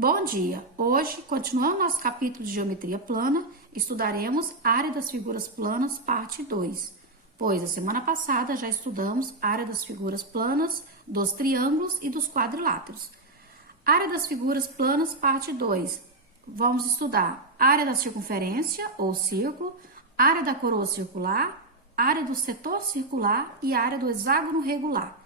Bom dia! Hoje, continuando nosso capítulo de geometria plana, estudaremos área das figuras planas, parte 2. Pois a semana passada já estudamos área das figuras planas, dos triângulos e dos quadriláteros. Área das figuras planas, parte 2. Vamos estudar área da circunferência, ou círculo, área da coroa circular, área do setor circular e área do hexágono regular.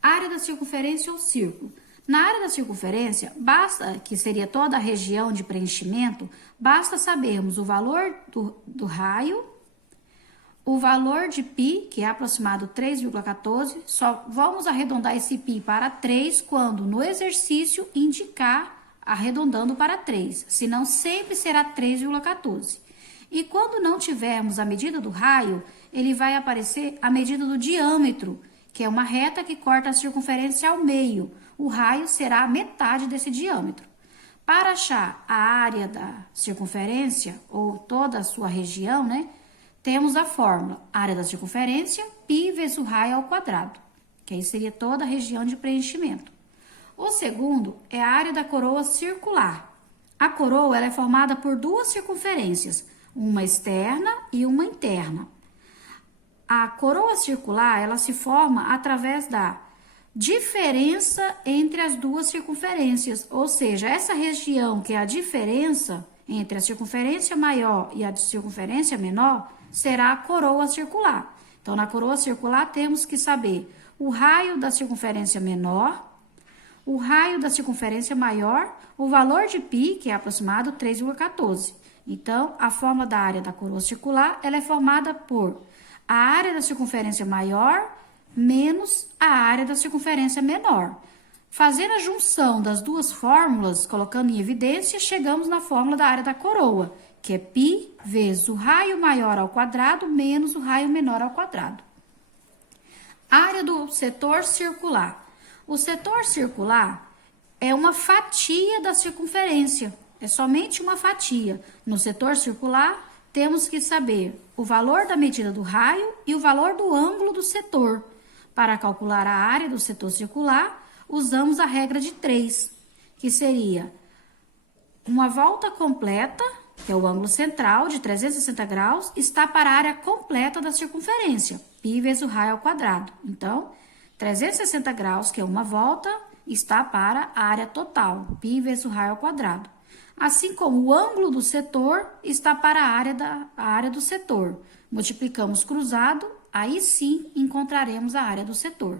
Área da circunferência ou círculo. Na área da circunferência, basta, que seria toda a região de preenchimento, basta sabermos o valor do raio, o valor de π, que é aproximado 3,14, só vamos arredondar esse π para 3 quando no exercício indicar arredondando para 3, senão sempre será 3,14. E quando não tivermos a medida do raio, ele vai aparecer a medida do diâmetro, que é uma reta que corta a circunferência ao meio. O raio será a metade desse diâmetro. Para achar a área da circunferência, ou toda a sua região, temos a fórmula área da circunferência, π vezes o raio ao quadrado, que aí seria toda a região de preenchimento. O segundo é a área da coroa circular. A coroa ela é formada por duas circunferências, uma externa e uma interna. A coroa circular ela se forma através da diferença entre as duas circunferências, ou seja, essa região que é a diferença entre a circunferência maior e a circunferência menor será a coroa circular. Então, na coroa circular temos que saber o raio da circunferência menor, o raio da circunferência maior, o valor de π, que é aproximado 3,14. Então, a forma da área da coroa circular ela é formada por a área da circunferência maior menos a área da circunferência menor. Fazendo a junção das duas fórmulas, colocando em evidência, chegamos na fórmula da área da coroa, que é π vezes o raio maior ao quadrado menos o raio menor ao quadrado. Área do setor circular. O setor circular é uma fatia da circunferência, é somente uma fatia. No setor circular, temos que saber o valor da medida do raio e o valor do ângulo do setor. Para calcular a área do setor circular, usamos a regra de 3, que seria uma volta completa, que é o ângulo central de 360 graus, está para a área completa da circunferência, π vezes o raio ao quadrado. Então, 360 graus, que é uma volta, está para a área total, π vezes o raio ao quadrado. Assim como o ângulo do setor está para a área do setor. Multiplicamos cruzado, aí sim encontraremos a área do setor.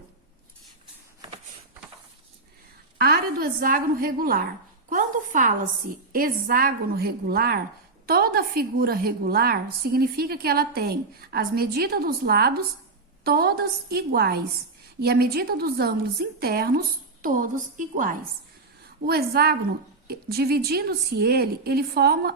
Área do hexágono regular. Quando fala-se hexágono regular, toda figura regular significa que ela tem as medidas dos lados todas iguais e a medida dos ângulos internos todos iguais. O hexágono, dividindo-se ele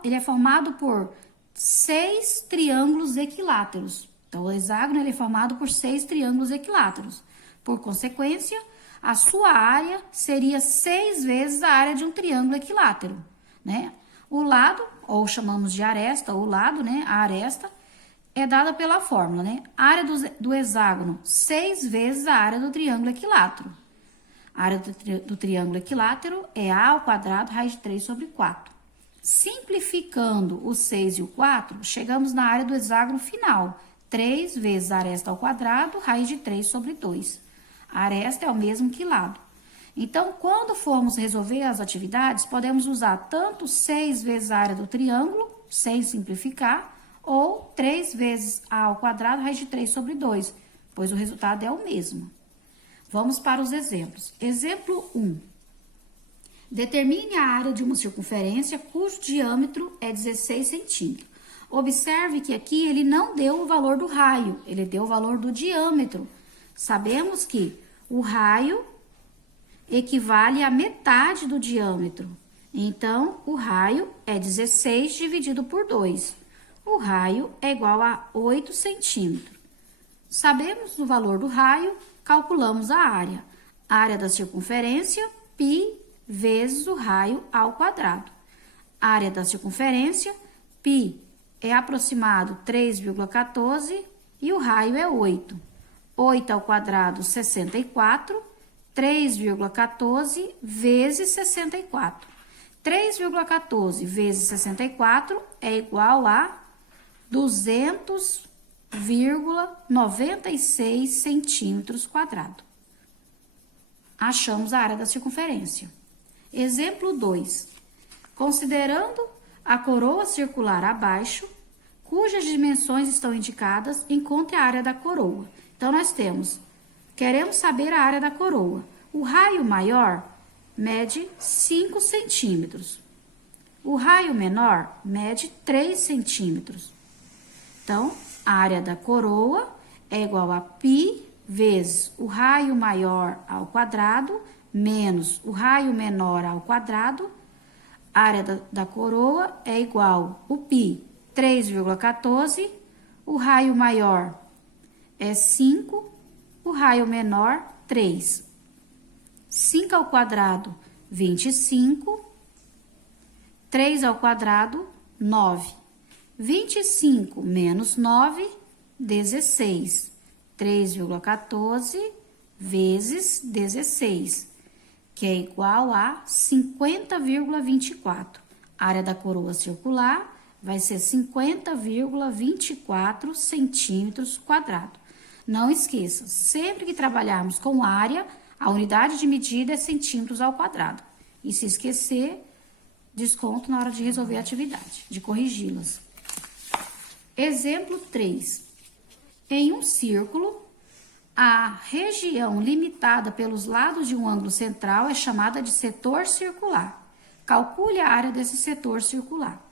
é formado por 6 triângulos equiláteros. Então, o hexágono ele é formado por 6 triângulos equiláteros. Por consequência, a sua área seria 6 vezes a área de um triângulo equilátero, O lado, ou chamamos de aresta, ou lado, a aresta, é dada pela fórmula, A área do hexágono, 6 vezes a área do triângulo equilátero. A área do triângulo equilátero é a ao quadrado raiz de 3 sobre 4. Simplificando o 6 e o 4, chegamos na área do hexágono final, 3 vezes a aresta ao quadrado, raiz de 3 sobre 2. A aresta é o mesmo que lado. Então, quando formos resolver as atividades, podemos usar tanto 6 vezes a área do triângulo, sem simplificar, ou 3 vezes a ao quadrado, raiz de 3 sobre 2, pois o resultado é o mesmo. Vamos para os exemplos. Exemplo 1. Determine a área de uma circunferência cujo diâmetro é 16 centímetros. Observe que aqui ele não deu o valor do raio, ele deu o valor do diâmetro. Sabemos que o raio equivale à metade do diâmetro. Então, o raio é 16 dividido por 2. O raio é igual a 8 centímetros. Sabemos do valor do raio, calculamos a área. A área da circunferência, π vezes o raio ao quadrado. A área da circunferência, π é aproximado 3,14 e o raio é 8. 8 ao quadrado, 64, 3,14 vezes 64. 3,14 vezes 64 é igual a 200,96 centímetros quadrados. Achamos a área da circunferência. Exemplo 2. Considerando a coroa circular abaixo, cujas dimensões estão indicadas, encontre a área da coroa. Então, nós queremos saber a área da coroa. O raio maior mede 5 centímetros. O raio menor mede 3 centímetros. Então, a área da coroa é igual a π vezes o raio maior ao quadrado menos o raio menor ao quadrado. A área da coroa é igual o π, 3,14, o raio maior é 5, o raio menor, 3. 5 ao quadrado, 25. 3 ao quadrado, 9. 25 menos 9, 16. 3,14 vezes 16, que é igual a 50,24. A área da coroa circular vai ser 50,24 centímetros quadrados. Não esqueça, sempre que trabalharmos com área, a unidade de medida é centímetros ao quadrado. E se esquecer, desconto na hora de resolver a atividade, de corrigi-las. Exemplo 3. Em um círculo, a região limitada pelos lados de um ângulo central é chamada de setor circular. Calcule a área desse setor circular.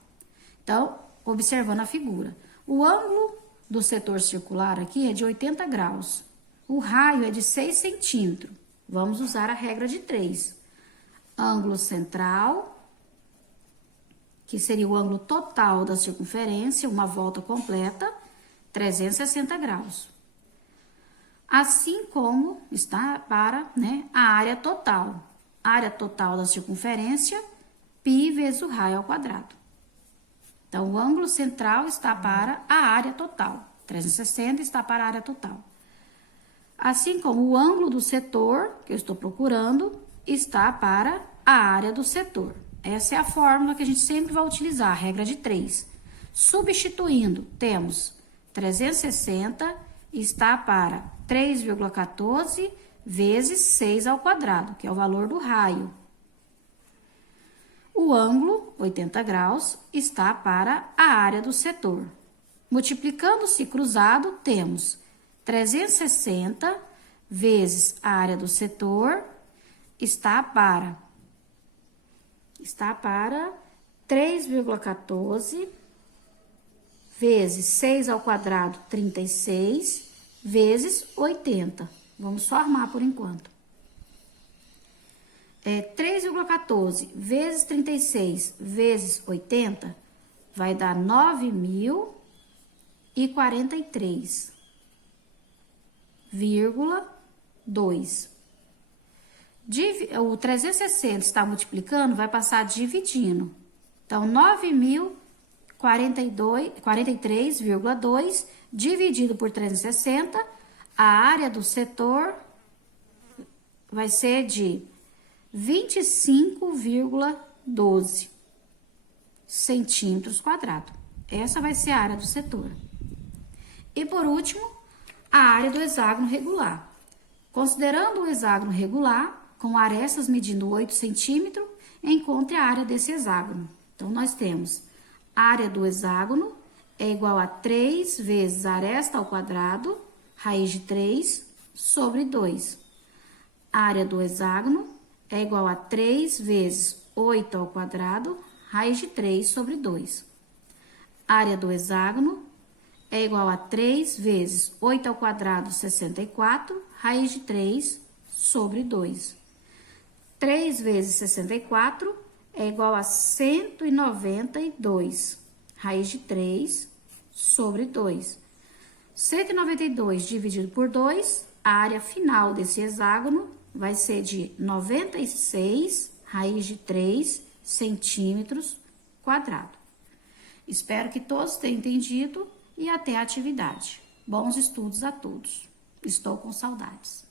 Então, observando a figura, o ângulo do setor circular aqui é de 80 graus. O raio é de 6 centímetros. Vamos usar a regra de 3. Ângulo central, que seria o ângulo total da circunferência, uma volta completa, 360 graus. Assim como está para a área total. A área total da circunferência, π vezes o raio ao quadrado. Então, o ângulo central está para a área total. 360 está para a área total. Assim como o ângulo do setor, que eu estou procurando, está para a área do setor. Essa é a fórmula que a gente sempre vai utilizar, a regra de 3. Substituindo, temos 360 está para 3,14 vezes 6 ao quadrado, que é o valor do raio. O ângulo, 80 graus, está para a área do setor. Multiplicando-se cruzado, temos 360 vezes a área do setor está para 3,14 vezes 6 ao quadrado, 36, vezes 80. Vamos só armar por enquanto. 3,14 vezes 36 vezes 80 vai dar 9.043,2. O 360 está multiplicando, vai passar dividindo. Então, 9.043,2 dividido por 360, a área do setor vai ser de 25,12 centímetros quadrados. Essa vai ser a área do setor. E por último, a área do hexágono regular. Considerando o hexágono regular, com arestas medindo 8 centímetros, encontre a área desse hexágono. Então, nós temos a área do hexágono é igual a 3 vezes a aresta ao quadrado, raiz de 3, sobre 2. A área do hexágono é igual a 3 vezes 8 ao quadrado, raiz de 3 sobre 2. A área do hexágono é igual a 3 vezes 8 ao quadrado, 64, raiz de 3 sobre 2. 3 vezes 64 é igual a 192, raiz de 3 sobre 2. 192 dividido por 2, a área final desse hexágono vai ser de 96, raiz de 3 centímetros quadrados. Espero que todos tenham entendido e até a atividade. Bons estudos a todos. Estou com saudades.